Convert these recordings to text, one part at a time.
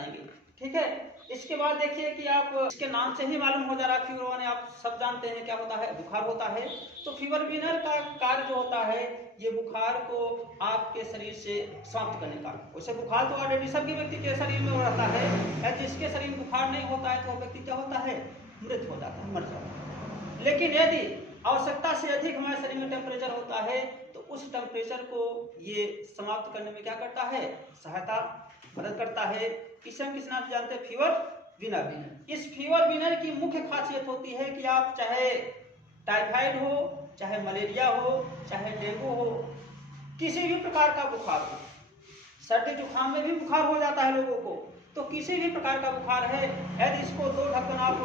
बताएंगे। ठीक है, इसके बाद देखिए कि आप इसके नाम से ही मालूम हो जा रहा है, फीवर वन आप सब जानते हैं क्या होता है, बुखार होता है। तो फीवर विनर का कार्य जो होता है ये बुखार को आपके शरीर से समाप्त करने का। वैसे बुखार तो ऑलरेडी सभी व्यक्ति के शरीर में रहता है, या जिसके शरीर में बुखार नहीं होता है तो व्यक्ति क्या होता है, मृत हो जाता है, मर जाता है। लेकिन यदि आवश्यकता से अधिक हमारे शरीर में टेम्परेचर होता है तो उस टेम्परेचर को ये समाप्त करने में क्या करता है, सहायता मदद करता है। इसे हम किस नाम से जानते हैं, फीवर विनर। इस फीवर विनर की मुख्य खासियत होती है कि आप चाहे टाइफाइड हो, चाहे मलेरिया हो, चाहे डेंगू हो, किसी भी प्रकार का बुखार हो, सर्दी जुकाम में भी बुखार हो जाता है लोगों को, तो किसी भी प्रकार का बुखार है, यदि इसको 2 ढक्कन आप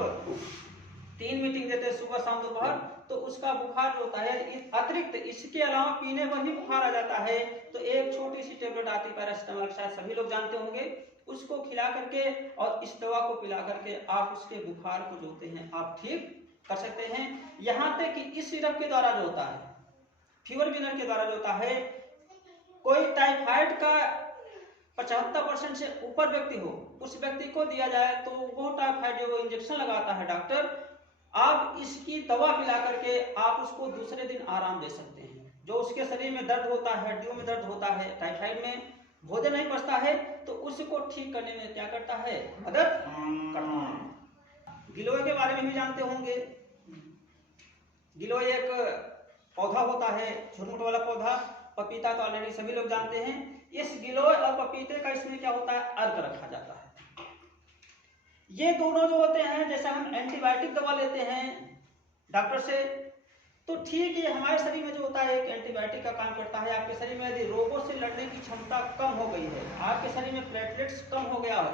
3 मीटिंग देते हैं सुबह शाम दोपहर, तो उसका बुखार जो होता है अतिरिक्त इसके अलावा पीने पर भी बुखार आ जाता है तो एक छोटी सी टेबलेट आती है पैरासिटामोल, शायद सभी लोग जानते होंगे, उसको खिला करके और इस दवा को पिला करके आप उसके बुखार को जो होते हैं आप ठीक कर सकते हैं। यहाँ तक कि इस सिरप के द्वारा जो होता है, फीवर विनर के द्वारा जो होता है, कोई टाइफाइड का 75% से ऊपर व्यक्ति हो, उस व्यक्ति को दिया जाए तो वो टाइफाइड जो इंजेक्शन लगाता है डॉक्टर, आप इसकी दवा पिला करके आप उसको दूसरे दिन आराम दे सकते हैं। जो उसके शरीर में दर्द होता है, हड्डियों में दर्द होता है, टाइफाइड में भोजन नहीं पचता है, तो उसको ठीक करने में क्या करता है, मदद करता है। गिलोय के बारे में भी जानते होंगे। गिलोय एक पौधा होता है, छोटा वाला पौधा। पपीता तो ऑलरेडी सभी लोग जानते हैं। इस गिलोय और पपीते का इसमें क्या होता है, अर्क रखा जाता है। ये दोनों जो होते हैं, जैसे हम एंटीबायोटिक दवा लेते हैं डॉक्टर से, तो ठीक है हमारे शरीर में जो होता है एक एंटीबायोटिक का काम करता है। आपके शरीर में यदि रोगों से लड़ने की क्षमता कम हो गई है, आपके शरीर में प्लेटलेट्स कम हो गया है,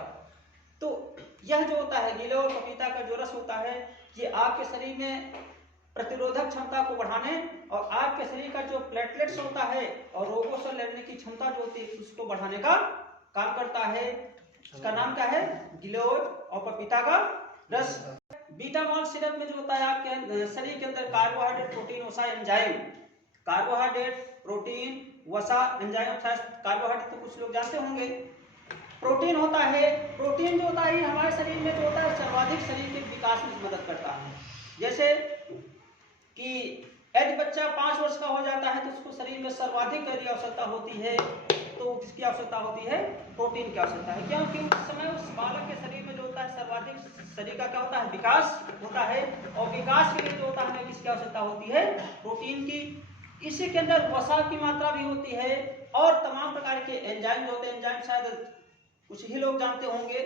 तो यह जो होता है गिलोय और पपीता का जो रस होता है, ये आपके शरीर में प्रतिरोधक क्षमता को बढ़ाने और आपके शरीर का जो प्लेटलेट्स होता है और रोगों से लड़ने की क्षमता जो होती है उसको बढ़ाने का काम करता है। इसका नाम क्या है, गिलोय और पपीता का रस। बीटा माल सिरप में जो होता है आपके शरीर के अंदर कार्बोहाइड्रेट, प्रोटीन, वसा, एंजाइम, कार्बोहाइड्रेट, प्रोटीन, वसा, एंजाइम, कार्बोहाइड्रेट तो कुछ लोग जानते होंगे। प्रोटीन होता है, प्रोटीन जो होता है हमारे शरीर में जो होता है सर्वाधिक शरीर के विकास में मदद करता है। जैसे कि यदि बच्चा 5 वर्ष का हो जाता है तो उसको शरीर में सर्वाधिक यदि आवश्यकता होती है तो किसकी आवश्यकता होती है, प्रोटीन की आवश्यकता है। क्योंकि उस समय उस बालक के शरीर में जो होता है सर्वाधिक शरीर का क्या होता है, विकास होता है, और विकास के लिए जो होता है हमें किसकी आवश्यकता होती है, प्रोटीन की। इसी के अंदर वसा की मात्रा भी होती है और तमाम प्रकार के एंजाइम जो होते हैं, एंजाइम शायद कुछ ही लोग जानते होंगे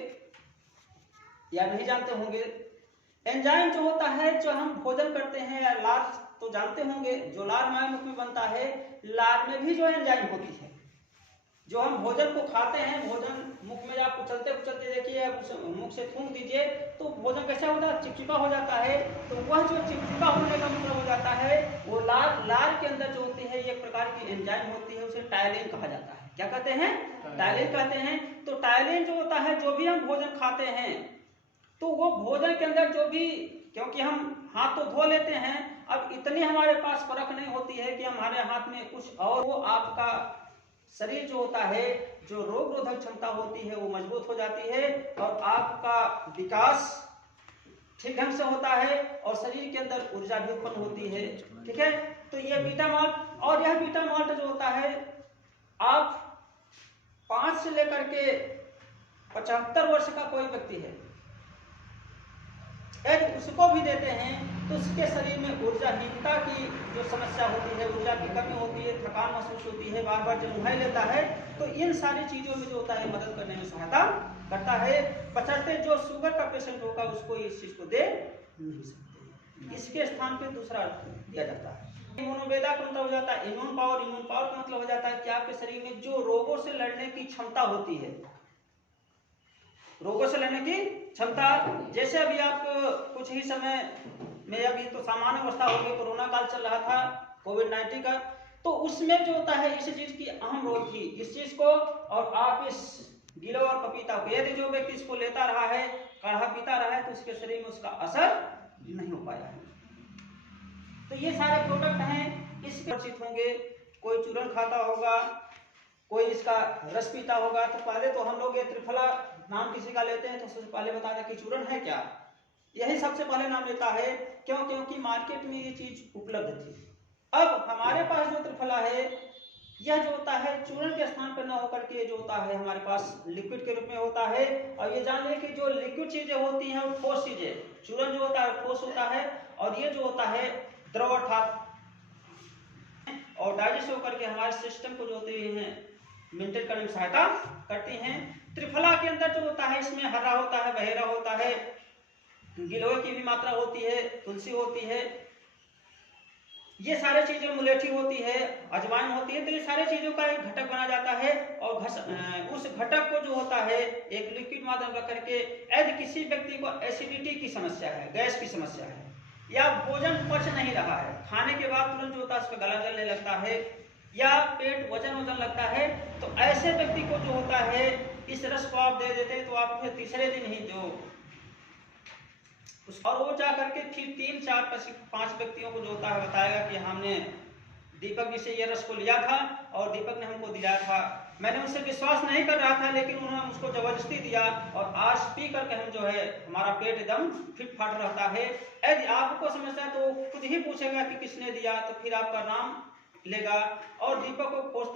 या नहीं जानते होंगे। एंजाइम जो होता है, जो हम भोजन करते हैं या लार तो जानते होंगे, जो लार हमारे मुख में बनता है, लार में भी जो एंजाइम होती है। जो हम भोजन को खाते हैं, भोजन मुख में आप कुचलते कुचलते देखिए, मुख से थूक दीजिए तो भोजन कैसा होता है, चिपचिपा हो जाता है। तो वह जो चिपचिपा होने का मतलब हो जाता है, वो लार के अंदर जो होती है एक प्रकार की एंजाइम होती है, उसे टायलिन कहा जाता है। क्या कहते हैं, टायलिन कहते हैं। तो टायलिन जो होता है, जो भी हम भोजन खाते हैं तो वो भोजन के अंदर जो भी, क्योंकि हम हाथ तो धो लेते हैं, अब इतनी हमारे पास फर्क नहीं होती है कि हमारे हाथ में कुछ और, वो आपका शरीर जो होता है, जो रोग रोधक क्षमता होती है वो मजबूत हो जाती है और आपका विकास ठीक ढंग से होता है और शरीर के अंदर ऊर्जा भी उत्पन्न होती है। ठीक है, तो ये बीटा माल्ट, और यह बीटा माल्ट जो होता है आप 5 से लेकर के 75 वर्ष का कोई व्यक्ति है, यदि उसको भी देते हैं तो उसके शरीर में ऊर्जाहीनता की जो समस्या होती है, ऊर्जा की कमी होती है, थकान महसूस होती है, बार बार जब उंघाई लेता है, तो इन सारी चीजों में जो होता है मदद करने में सहायता करता है। बशर्ते जो शुगर का पेशेंट होगा उसको इस चीज को दे नहीं सकते, इसके स्थान पे दूसरा दिया जाता है। इम्यूनोवेदा का मतलब हो जाता है इम्यून पावर। इम्यून पावर का मतलब हो जाता है कि आपके शरीर में जो रोगों से लड़ने की क्षमता होती है, रोगों से लड़ने की क्षमता। जैसे अभी आप कुछ ही समय में, अभी तो सामान्य अवस्था हो गई, कोरोना काल चल रहा था कोविड-19 का, तो उसमें जो होता है इस चीज की अहम रोल थी, इस चीज को। और आप इस गिलोय और पपीता को, यदि जो व्यक्ति इसको लेता रहा है, काढ़ा पीता रहा है, तो उसके शरीर में उसका असर नहीं हो पाया है। तो ये सारे प्रोडक्ट हैं, इसके परिचित होंगे। कोई चूरन खाता होगा, कोई इसका रस पीता होगा तो पहले तो हम लोग ये त्रिफला नाम किसी का लेते हैं तो सबसे पहले बताते हैं कि चूर्ण है क्या, यही सबसे पहले नाम लेता है। क्यों? क्योंकि मार्केट में ये चीज उपलब्ध थी। अब हमारे पास जो त्रिफला है यह जो होता है चूर्ण के स्थान पर न होकर के जो होता है हमारे पास लिक्विड के रूप में होता है। और ये जान लें कि जो लिक्विड चीजें होती हैं वो ठोस चीजें, चूर्ण जो होता है ठोस होता है और ये जो होता है द्रव अर्थात, और डाइजेस्ट होकर के हमारे सिस्टम को जो होते हैं मेंटेन करने में सहायता करती हैं। त्रिफला के अंदर जो होता है इसमें हरा होता है, बहेरा होता है, गिलोय की भी मात्रा होती है, तुलसी होती है, ये सारे चीजें, मुलेठी होती है, अजवाइन होती है। तो ये सारे चीजों का एक घटक बना जाता है और उस घटक को जो होता है एक लिक्विड माध्यम रख करके यदि किसी व्यक्ति को एसिडिटी की समस्या है, गैस की समस्या है या भोजन पच नहीं रहा है, खाने के बाद तुरंत जो होता है उसका गला जलने लगता है या पेट वजन लगता है, तो ऐसे व्यक्ति को जो होता है इस रस को आप दे देते हैं तो आप फिर तीसरे दिन ही जो और वो जा करके फिर 3, 4, 5 व्यक्तियों को जो होता है बताएगा कि हमने दीपक जी से ये रस को लिया था और दीपक ने हमको दिया था, मैंने उनसे विश्वास नहीं कर रहा था लेकिन उन्होंने मुझको जबरदस्ती दिया और आज पी करके हम जो है हमारा पेट एकदम फिट फाट रहता है। यदि आपको समस्या तो खुद ही पूछेगा कि किसने दिया, तो फिर आपका नाम लेगा और दीपक को खोजते